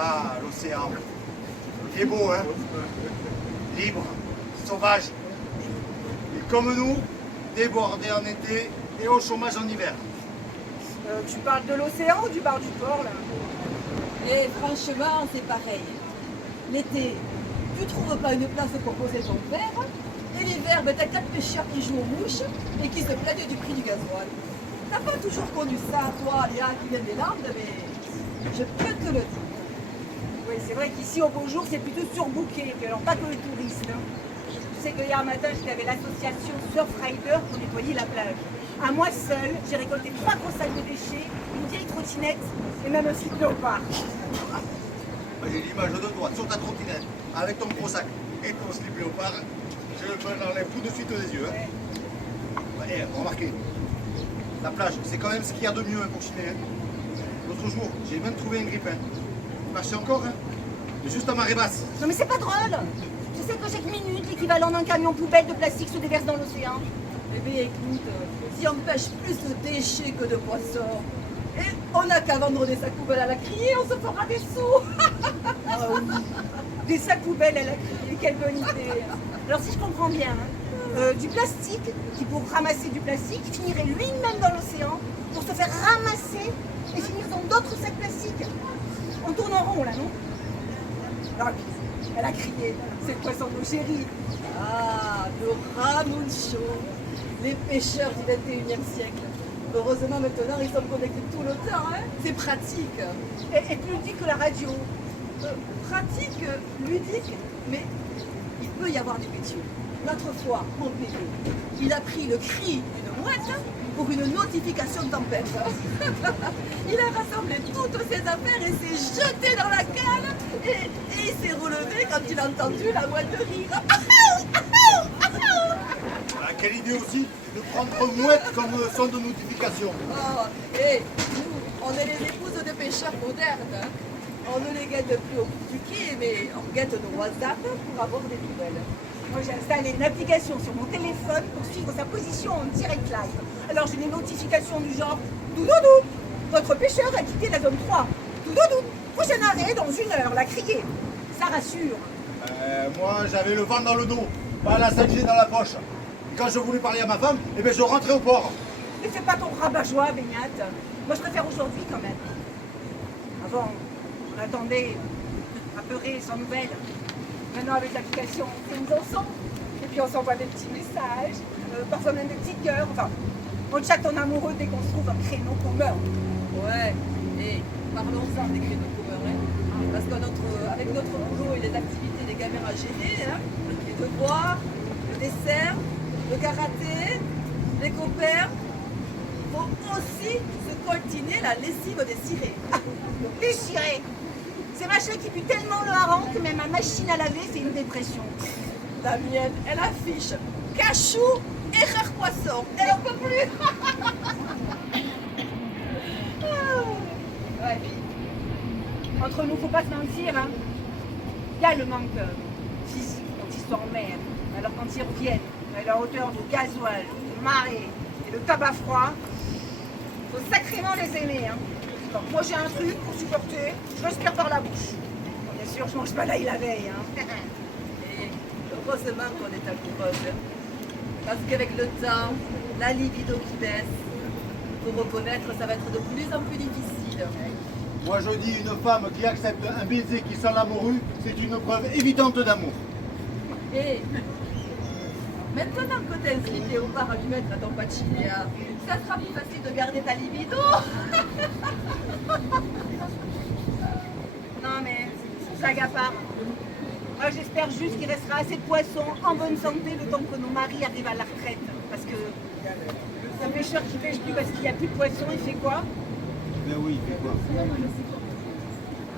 Ah, l'océan. Il est beau, hein? Libre, sauvage. Et comme nous, débordé en été et au chômage en hiver. Tu parles de l'océan ou tu parles du port, là? Et franchement, c'est pareil. L'été, tu trouves pas une place pour poser ton verre. Et l'hiver, ben, t'as 4 pêcheurs qui jouent aux mouches et qui se plaignent du prix du gasoil. T'as pas toujours connu ça, toi, Léa, qui vient des Landes, mais je peux te le dire. Oui, c'est vrai qu'ici, au beau jour, c'est plutôt surbooké, alors pas que les touristes. Hein. Tu sais que hier matin, j'étais avec l'association Surfrider pour nettoyer la plage. À moi seule, j'ai récolté 3 gros sacs de déchets, une vieille trottinette et même un slip léopard. J'ai l'image de toi sur ta trottinette, avec ton gros sac et ton slip léopard. Je l'enlève tout de suite des yeux. Hein. Ouais, remarquez, la plage, c'est quand même ce qu'il y a de mieux hein, pour chiner. Hein. L'autre jour, j'ai même trouvé un grippin. Il marchait encore, hein. Mais juste à marée basse. Non mais c'est pas drôle. Tu sais que chaque minute, l'équivalent d'un camion poubelle de plastique se déverse dans l'océan. Eh bien, écoute, si on pêche plus de déchets que de poissons, et on n'a qu'à vendre des sacs poubelles à la criée, on se fera des sous. Ah oui. Des sacs poubelles à la criée, quelle bonne idée. Alors si je comprends bien, hein, du plastique qui pour ramasser du plastique finirait lui-même dans l'océan pour se faire ramasser et finir dans d'autres sacs plastiques. On tourne en rond là, non? Ah, elle a crié, c'est le poisson d'eau chérie. Ah, le ramucho, les pêcheurs du 21e siècle. Heureusement, maintenant, ils sont connectés tout le temps, hein. C'est pratique. Et plus ludique que la radio. Pratique, ludique, mais il peut y avoir des métiers. L'autre fois, mon bébé, il a pris le cri d'une mouette pour une notification de tempête. Il a rassemblé toutes ses affaires et s'est jeté dans la cale et il s'est relevé quand il a entendu la mouette rire. Ah, quelle idée aussi de prendre mouette comme son de notification. Oh, et nous, on est les épouses de pêcheurs modernes. Hein. On ne les guette plus au bout du quai, mais on guette nos WhatsApp pour avoir des nouvelles. Moi j'ai installé une application sur mon téléphone pour suivre sa position en direct live. Alors j'ai des notifications du genre Doudoudou, votre pêcheur a quitté la zone 3. Doudoudou, prochain arrêt dans 1 heure, la criée. Ça rassure. Moi, j'avais le vent dans le dos, pas la 5G dans la poche. Et quand je voulais parler à ma femme, eh ben, je rentrais au port. Ne fais pas ton rabat-joie, baignade. Moi je préfère aujourd'hui quand même. Avant, on attendait, apeuré, sans nouvelles. Maintenant avec l'application, on fait une chanson. Et puis on s'envoie des petits messages, parfois même des petits cœurs. Enfin, on chatte en amoureux dès qu'on se trouve un créneau commun. Ouais, et parlons-en des créneaux communs, hein. Parce qu'avec notre boulot et les activités des gamins à gérer, hein, les devoirs, le dessert, le karaté, les copains, faut aussi se coltiner la lessive des cirés. Les cirés. C'est machin qui pue tellement le hareng que même ma machine à laver fait une dépression. La mienne, elle affiche cachou et rare poisson. Elle en peut plus. Ouais, puis, entre nous, faut pas se mentir, hein. Il y a le manque physique quand ils sont en mer. Alors quand ils reviennent, à la hauteur du gasoil, de marée et le tabac froid, faut sacrément les aimer, hein. Donc, moi j'ai un truc pour supporter, je respire par la bouche. Bon, bien sûr, je mange pas l'ail la veille, hein. Et heureusement qu'on est amoureuse. Hein. Parce qu'avec le temps, la libido qui baisse, pour reconnaître, ça va être de plus en plus difficile. Moi, je dis une femme qui accepte un baiser qui sent la morue, c'est une preuve évidente d'amour. Et maintenant que t'as un slip léopard à lui mettre à ton pachinéa, ça sera plus facile de garder ta libido. Non mais, blague à part. Moi j'espère juste qu'il restera assez de poissons en bonne santé le temps que nos maris arrivent à la retraite. Parce que un pêcheur qui pêche plus parce qu'il n'y a plus de poissons, il fait quoi? Ben oui, il fait quoi?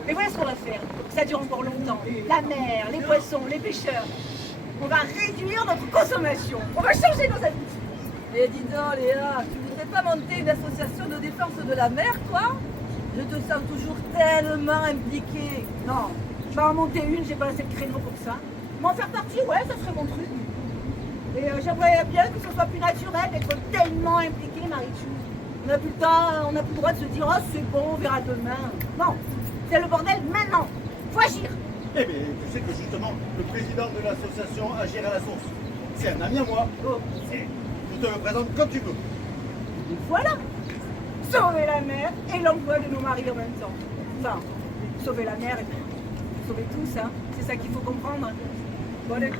Mais voilà ce qu'on va faire, pour que ça dure encore longtemps. La mer, les poissons, les pêcheurs. On va réduire notre consommation. On va changer nos habitudes. Et dis donc Léa, tu voudrais pas monter une association de défense de la mer, toi? Je te sens toujours tellement impliquée. Non, je vais en monter une, j'ai pas assez de créneau pour ça. Mais en faire partie, ouais, ça serait mon truc. Et j'aimerais bien que ce soit plus naturel d'être tellement impliqué, Marichou. On n'a plus le temps, on n'a plus le droit de se dire « Oh, c'est bon, on verra demain ». Non, C'est le bordel maintenant. Faut agir. Eh bien, tu sais que justement, le président de l'association Agir à la source, c'est un ami à moi. Oh, Je te le présente comme tu veux. voilà. Sauver la mer et l'emploi de nos maris en même temps. Enfin, sauver la mer et puis sauver tous, hein. C'est ça qu'il faut comprendre. Bon, allez.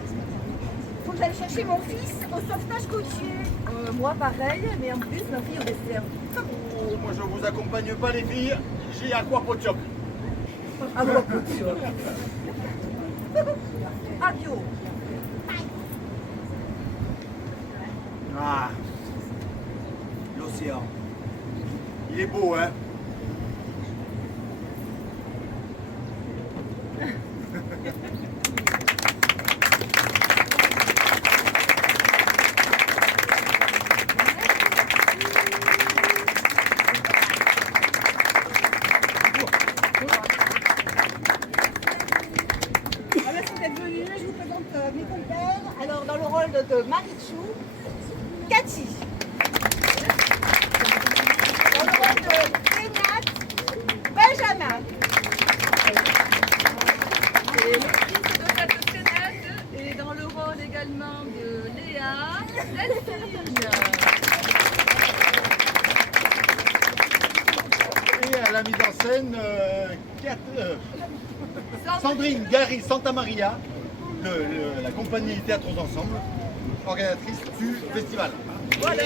Faut que j'aille chercher mon fils au sauvetage côtier. Moi pareil, mais en plus ma fille au dessert. Oh, moi, je vous accompagne pas, les filles. J'ai Aquapotiop. À moi, Abio. Ah, l'océan. Il est beau, hein? Merci d'être venus. Je vous présente mes compères. Alors, dans le rôle de Marichou, Cathy. Dans le rôle de Pénat, Benjamin. Et l'autrice de cette scénette et dans le rôle également de Léa, Delphine. Et à la mise en scène, Sandrine Gary Santamaria de la compagnie Théâtres Ensemble, organisatrice du festival. Voilà.